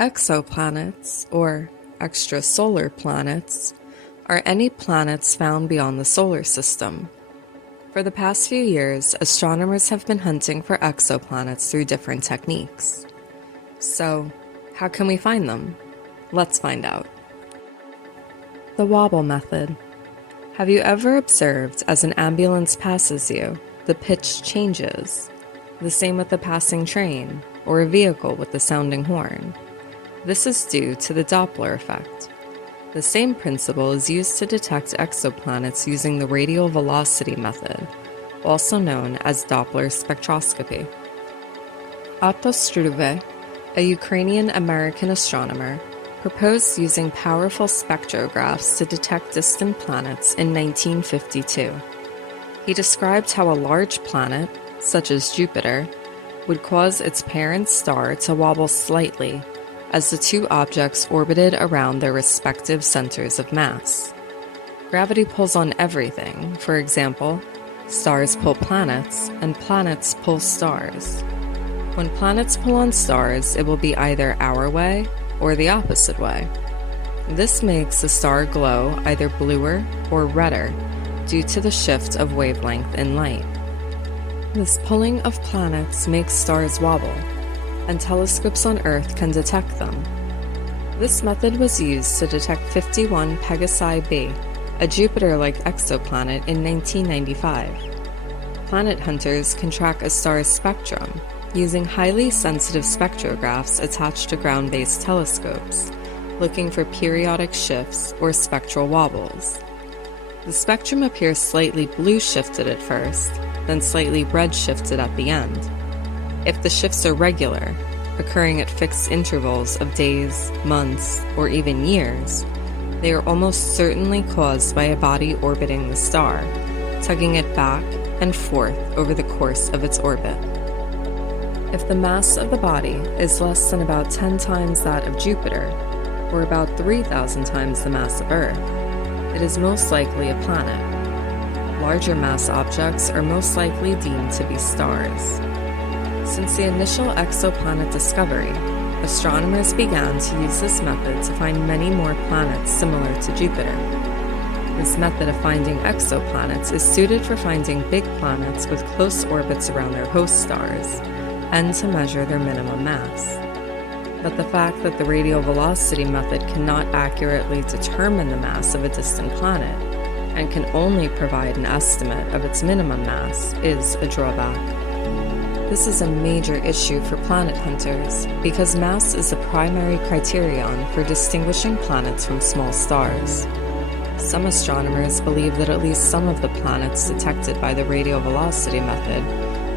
Exoplanets, or extrasolar planets, are any planets found beyond the solar system. For the past few years, astronomers have been hunting for exoplanets through different techniques. So, how can we find them? Let's find out. The Wobble Method. Have you ever observed as an ambulance passes you, the pitch changes? The same with a passing train, or a vehicle with the sounding horn. This is due to the Doppler effect. The same principle is used to detect exoplanets using the radial velocity method, also known as Doppler spectroscopy. Otto Struve, a Ukrainian-American astronomer, proposed using powerful spectrographs to detect distant planets in 1952. He described how a large planet, such as Jupiter, would cause its parent star to wobble slightly as the two objects orbited around their respective centers of mass. Gravity pulls on everything. For example, stars pull planets, and planets pull stars. When planets pull on stars, it will be either our way or the opposite way. This makes the star glow either bluer or redder due to the shift of wavelength in light. This pulling of planets makes stars wobble, and telescopes on Earth can detect them. This method was used to detect 51 Pegasi b, a Jupiter-like exoplanet, in 1995. Planet hunters can track a star's spectrum using highly sensitive spectrographs attached to ground-based telescopes, looking for periodic shifts or spectral wobbles. The spectrum appears slightly blue-shifted at first, then slightly red-shifted at the end. If the shifts are regular, occurring at fixed intervals of days, months, or even years, they are almost certainly caused by a body orbiting the star, tugging it back and forth over the course of its orbit. If the mass of the body is less than about 10 times that of Jupiter, or about 3,000 times the mass of Earth, it is most likely a planet. Larger mass objects are most likely deemed to be stars. Since the initial exoplanet discovery, astronomers began to use this method to find many more planets similar to Jupiter. This method of finding exoplanets is suited for finding big planets with close orbits around their host stars, and to measure their minimum mass. But the fact that the radial velocity method cannot accurately determine the mass of a distant planet, and can only provide an estimate of its minimum mass, is a drawback. This is a major issue for planet hunters because mass is the primary criterion for distinguishing planets from small stars. Some astronomers believe that at least some of the planets detected by the radial velocity method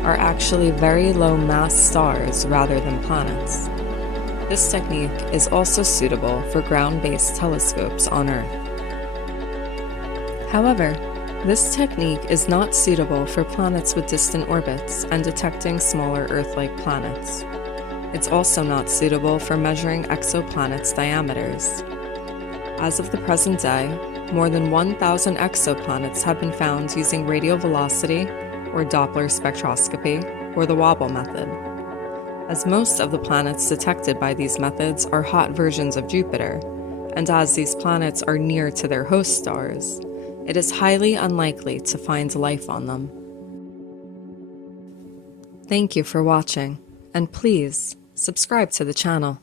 are actually very low mass stars rather than planets. This technique is also suitable for ground-based telescopes on Earth. However, this technique is not suitable for planets with distant orbits and detecting smaller Earth-like planets. It's also not suitable for measuring exoplanets' diameters. As of the present day, more than 1,000 exoplanets have been found using radial velocity, or Doppler spectroscopy, or the Wobble method. As most of the planets detected by these methods are hot versions of Jupiter, and as these planets are near to their host stars, it is highly unlikely to find life on them. Thank you for watching, and please subscribe to the channel.